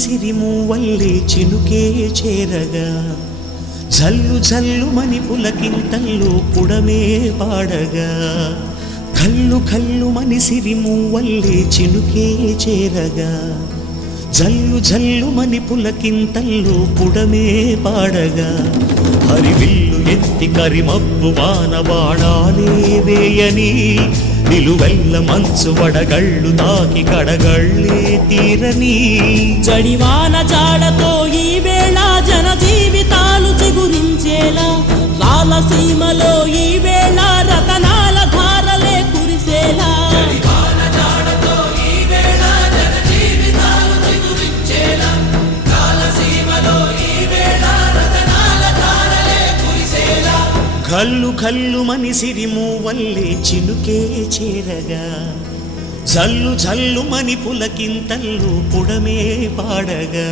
సిరిమూవల్లే చినుకే చేరగా జల్లు జల్లుమని పులకింతల్లో పుడమే పాడగా కల్లు కల్లుమని సిరిమూవల్లే చినుకే చేరగా జల్లు జల్లుమని పులకింతల్లో పుడమే పాడగా హరివిల్లు ఎత్తి కరిమబ్బు వానబాణాలే వేయని నిలువెల్ల మంచు వడగళ్ళు తాకి కడగళ్ళే తీరని జడివాన జాడతో ఈ వేళ జన జీవితాలు చిగురించేలా రాలసీమలో ఈ వేళ రతనాల ధారలే కురిసేలా కల్లు కల్లుమని సిరిమూవల్లే చినుకే చేరగా జల్లు జల్లుమని పులకింతల్లో పుడమే పాడగా